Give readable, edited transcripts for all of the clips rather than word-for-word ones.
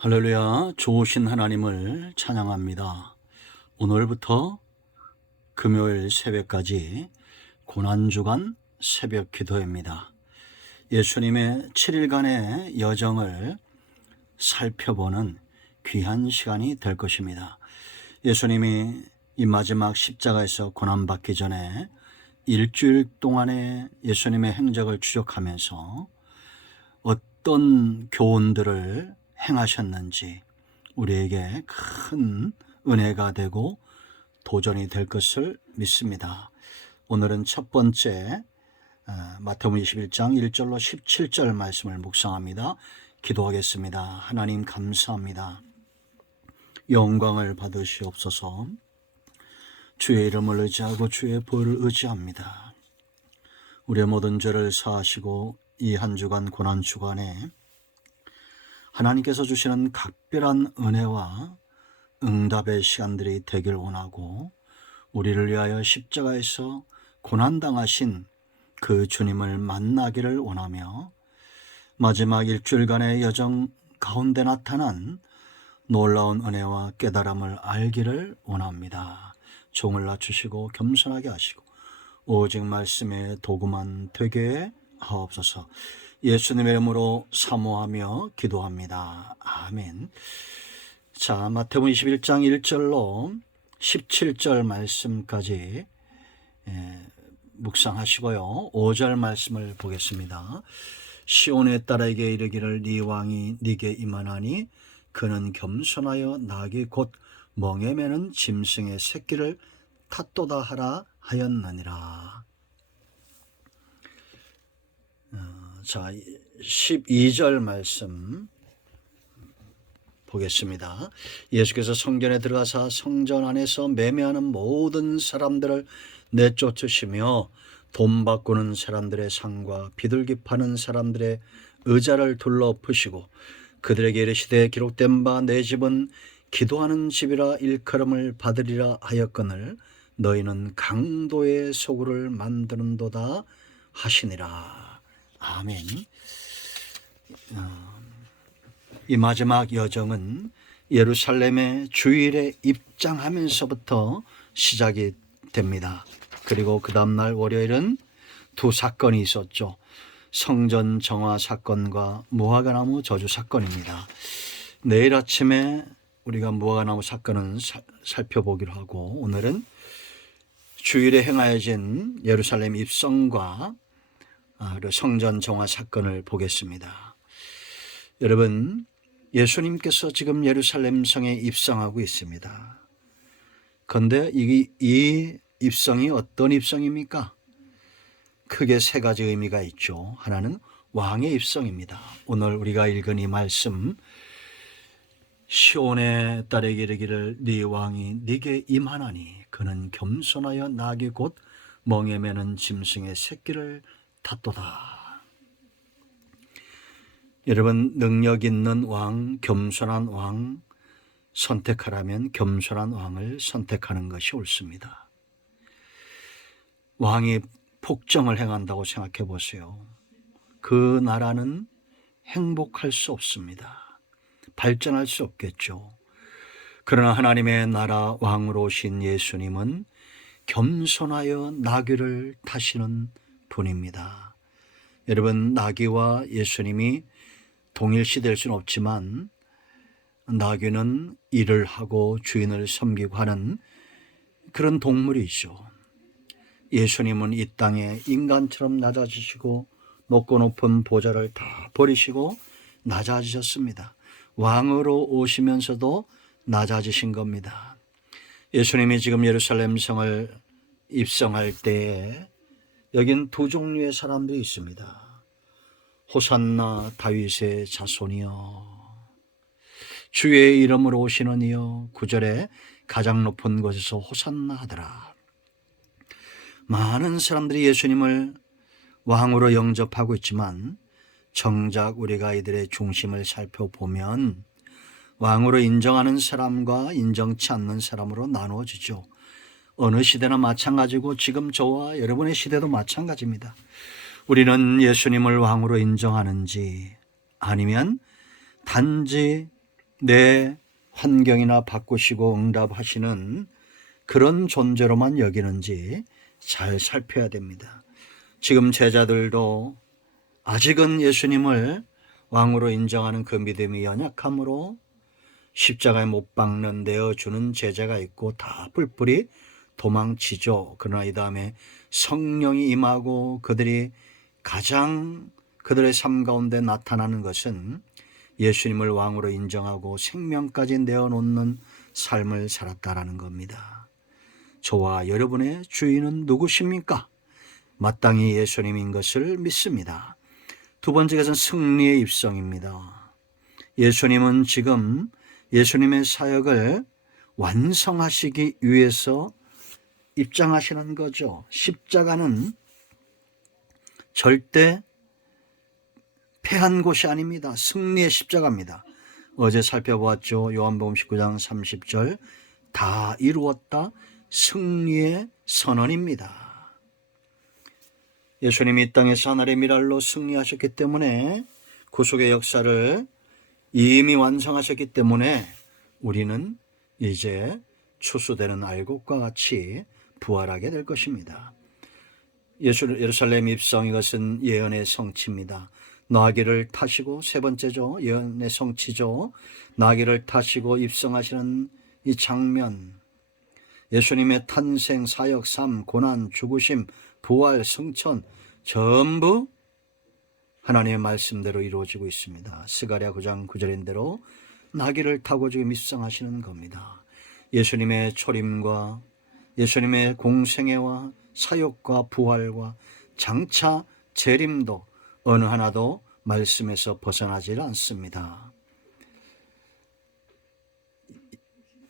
할렐루야, 좋으신 하나님을 찬양합니다. 오늘부터 금요일 새벽까지 고난주간 새벽 기도입니다. 예수님의 7일간의 여정을 살펴보는 귀한 시간이 될 것입니다. 예수님이 이 마지막 십자가에서 고난받기 전에 일주일 동안의 예수님의 행적을 추적하면서 어떤 교훈들을 행하셨는지 우리에게 큰 은혜가 되고 도전이 될 것을 믿습니다. 오늘은 첫 번째 마태복음 21장 1절로 17절 말씀을 묵상합니다. 기도하겠습니다. 하나님 감사합니다. 영광을 받으시옵소서. 주의 이름을 의지하고 주의 보혈을 의지합니다. 우리의 모든 죄를 사하시고 이 한 주간 고난 주간에 하나님께서 주시는 각별한 은혜와 응답의 시간들이 되길 원하고 우리를 위하여 십자가에서 고난당하신 그 주님을 만나기를 원하며 마지막 일주일간의 여정 가운데 나타난 놀라운 은혜와 깨달음을 알기를 원합니다. 종을 낮추시고 겸손하게 하시고 오직 말씀의 도구만 되게 하옵소서. 예수님의 이름으로 사모하며 기도합니다. 아멘. 자, 마태복음 21장 1절로 17절 말씀까지 묵상하시고요. 5절 말씀을 보겠습니다. 시온의 딸에게 이르기를 네 왕이 네게 임하나니 그는 겸손하여 낙이 곧 멍에 매는 짐승의 새끼를 탓도다 하라 하였느니라. 자, 12절 말씀 보겠습니다. 예수께서 성전에 들어가사 성전 안에서 매매하는 모든 사람들을 내쫓으시며 돈 바꾸는 사람들의 상과 비둘기 파는 사람들의 의자를 둘러엎으시고 그들에게 이르시되 기록된 바 내 집은 기도하는 집이라 일컬음을 받으리라 하였거늘 너희는 강도의 소굴을 만드는도다 하시니라. 아멘. 이 마지막 여정은 예루살렘의 주일에 입장하면서부터 시작이 됩니다. 그리고 그 다음날 월요일은 두 사건이 있었죠. 성전 정화 사건과 무화과나무 저주 사건입니다. 내일 아침에 우리가 무화과나무 사건은 살펴보기로 하고 오늘은 주일에 행하여진 예루살렘 입성과 성전 정화 사건을 보겠습니다. 여러분, 예수님께서 지금 예루살렘 성에 입성하고 있습니다. 그런데 이 입성이 어떤 입성입니까? 크게 세 가지 의미가 있죠. 하나는 왕의 입성입니다. 오늘 우리가 읽은 이 말씀, 시온의 딸에게 이르기를 네 왕이 네게 임하나니 그는 겸손하여 낙이 곧 멍에 매는 짐승의 새끼를 탓도다. 여러분, 능력 있는 왕, 겸손한 왕 선택하라면 겸손한 왕을 선택하는 것이 옳습니다. 왕이 폭정을 행한다고 생각해 보세요. 그 나라는 행복할 수 없습니다. 발전할 수 없겠죠. 그러나 하나님의 나라 왕으로 오신 예수님은 겸손하여 나귀를 타시는 분입니다. 여러분, 나귀와 예수님이 동일시 될 수는 없지만 나귀는 일을 하고 주인을 섬기고 하는 그런 동물이죠. 예수님은 이 땅에 인간처럼 낮아지시고 높고 높은 보좌를 다 버리시고 낮아지셨습니다. 왕으로 오시면서도 낮아지신 겁니다. 예수님이 지금 예루살렘 성을 입성할 때에 여긴 두 종류의 사람들이 있습니다. 호산나 다윗의 자손이여, 주의 이름으로 오시는 이여, 9절에 가장 높은 곳에서 호산나 하더라. 많은 사람들이 예수님을 왕으로 영접하고 있지만 정작 우리가 이들의 중심을 살펴보면 왕으로 인정하는 사람과 인정치 않는 사람으로 나누어지죠. 어느 시대나 마찬가지고 지금 저와 여러분의 시대도 마찬가지입니다. 우리는 예수님을 왕으로 인정하는지 아니면 단지 내 환경이나 바꾸시고 응답하시는 그런 존재로만 여기는지 잘 살펴야 됩니다. 지금 제자들도 아직은 예수님을 왕으로 인정하는 그 믿음이 연약함으로 십자가에 못 박는 내어주는 제자가 있고 다 뿔뿔이 도망치죠. 그러나 이 다음에 성령이 임하고 그들이 가장 그들의 삶 가운데 나타나는 것은 예수님을 왕으로 인정하고 생명까지 내어놓는 삶을 살았다라는 겁니다. 저와 여러분의 주인은 누구십니까? 마땅히 예수님인 것을 믿습니다. 두 번째 것은 승리의 입성입니다. 예수님은 지금 예수님의 사역을 완성하시기 위해서 입장하시는 거죠. 십자가는 절대 패한 곳이 아닙니다. 승리의 십자가입니다. 어제 살펴보았죠. 요한복음 19장 30절 다 이루었다. 승리의 선언입니다. 예수님이 이 땅에서 하늘의 미랄로 승리하셨기 때문에 구속의 역사를 이미 완성하셨기 때문에 우리는 이제 추수되는 알곡과 같이 부활하게 될 것입니다. 예루살렘 입성, 이것은 예언의 성취입니다. 나귀를 타시고, 세 번째죠. 예언의 성취죠. 나귀를 타시고 입성하시는 이 장면, 예수님의 탄생, 사역, 삶, 고난, 죽으심, 부활, 승천 전부 하나님의 말씀대로 이루어지고 있습니다. 스가랴 9장 9절인대로 나귀를 타고 지금 입성하시는 겁니다. 예수님의 초림과 예수님의 공생애와 사역과 부활과 장차 재림도 어느 하나도 말씀에서 벗어나질 않습니다.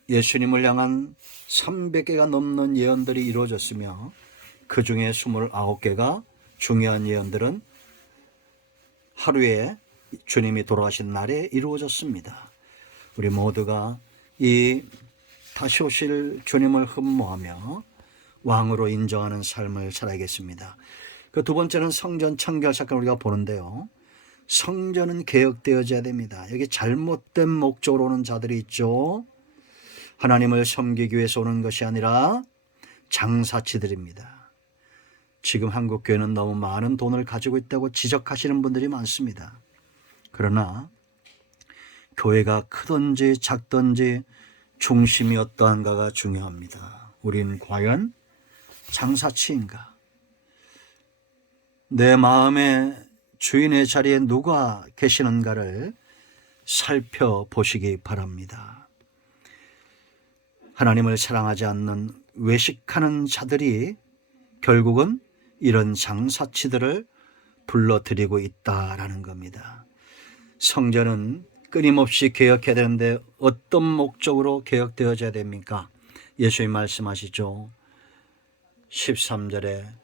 예수님을 향한 300개가 넘는 예언들이 이루어졌으며 그 중에 29개가 중요한 예언들은 하루에 주님이 돌아가신 날에 이루어졌습니다. 우리 모두가 이 다시 오실 주님을 흠모하며 왕으로 인정하는 삶을 살아야겠습니다. 그 두 번째는 성전 청결 사건을 우리가 보는데요. 성전은 개혁되어져야 됩니다. 여기 잘못된 목적으로 오는 자들이 있죠. 하나님을 섬기기 위해서 오는 것이 아니라 장사치들입니다. 지금 한국교회는 너무 많은 돈을 가지고 있다고 지적하시는 분들이 많습니다. 그러나 교회가 크든지 작든지 중심이 어떠한가가 중요합니다. 우린 과연 장사치인가? 내 마음의 주인의 자리에 누가 계시는가를 살펴보시기 바랍니다. 하나님을 사랑하지 않는 외식하는 자들이 결국은 이런 장사치들을 불러들이고 있다라는 겁니다. 성전은 끊임없이 개혁해야 되는데 어떤 목적으로 개혁되어져야 됩니까? 예수님 말씀하시죠. 13절에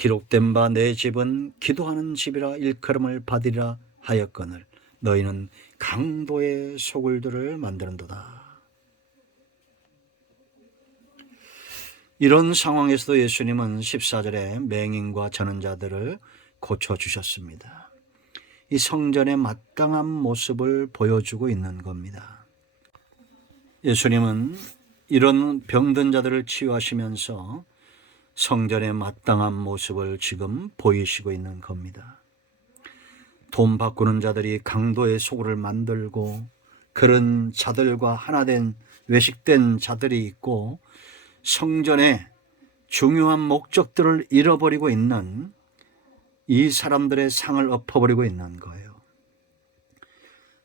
기록된 바 내 집은 기도하는 집이라 일컬음을 받으리라 하였거늘 너희는 강도의 소굴들을 만드는도다. 이런 상황에서도 예수님은 14절에 맹인과 저는 자들을 고쳐주셨습니다. 이 성전의 마땅한 모습을 보여주고 있는 겁니다. 예수님은 이런 병든 자들을 치유하시면서 성전의 마땅한 모습을 지금 보이시고 있는 겁니다. 돈 바꾸는 자들이 강도의 소굴을 만들고 그런 자들과 하나 된 외식된 자들이 있고 성전의 중요한 목적들을 잃어버리고 있는 이 사람들의 상을 엎어버리고 있는 거예요.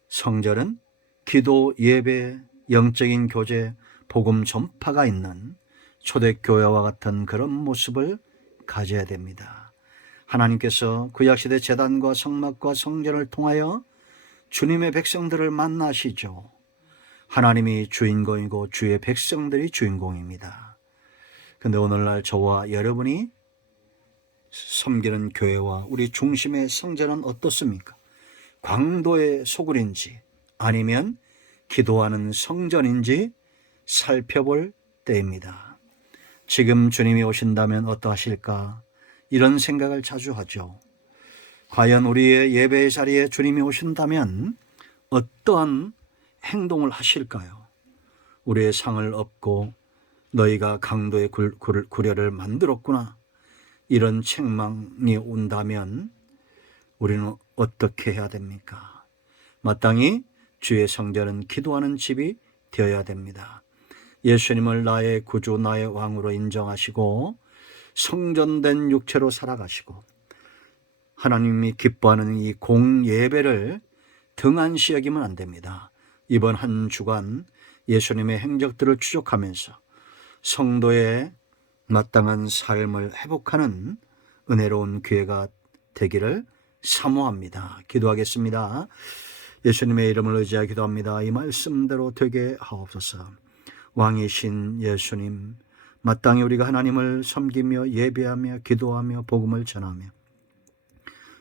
성전은 기도, 예배, 영적인 교제, 복음 전파가 있는 초대교회와 같은 그런 모습을 가져야 됩니다. 하나님께서 구약시대 제단과 성막과 성전을 통하여 주님의 백성들을 만나시죠. 하나님이 주인공이고 주의 백성들이 주인공입니다. 그런데 오늘날 저와 여러분이 섬기는 교회와 우리 중심의 성전은 어떻습니까? 광도의 소굴인지 아니면 기도하는 성전인지 살펴볼 때입니다. 지금 주님이 오신다면 어떠하실까? 이런 생각을 자주 하죠. 과연 우리의 예배의 자리에 주님이 오신다면 어떠한 행동을 하실까요? 우리의 상을 업고 너희가 강도의 구려를 만들었구나, 이런 책망이 온다면 우리는 어떻게 해야 됩니까? 마땅히 주의 성전은 기도하는 집이 되어야 됩니다. 예수님을 나의 구주, 나의 왕으로 인정하시고 성전된 육체로 살아가시고 하나님이 기뻐하는 이 공예배를 등한시 여기면 안 됩니다. 이번 한 주간 예수님의 행적들을 추적하면서 성도의 마땅한 삶을 회복하는 은혜로운 기회가 되기를 사모합니다. 기도하겠습니다. 예수님의 이름을 의지하여 기도합니다. 이 말씀대로 되게 하옵소서. 왕이신 예수님, 마땅히 우리가 하나님을 섬기며 예배하며 기도하며 복음을 전하며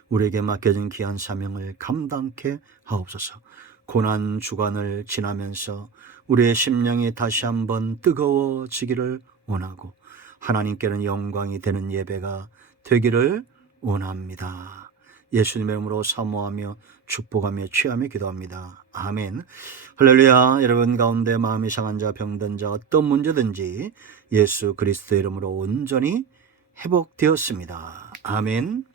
우리에게 맡겨진 귀한 사명을 감당케 하옵소서. 고난 주간을 지나면서 우리의 심령이 다시 한번 뜨거워지기를 원하고 하나님께는 영광이 되는 예배가 되기를 원합니다. 예수님의 이름으로 사모하며 축복하며 취하며 기도합니다. 아멘. 할렐루야. 여러분 가운데 마음이 상한 자, 병든 자, 어떤 문제든지 예수 그리스도의 이름으로 온전히 회복되었습니다. 아멘.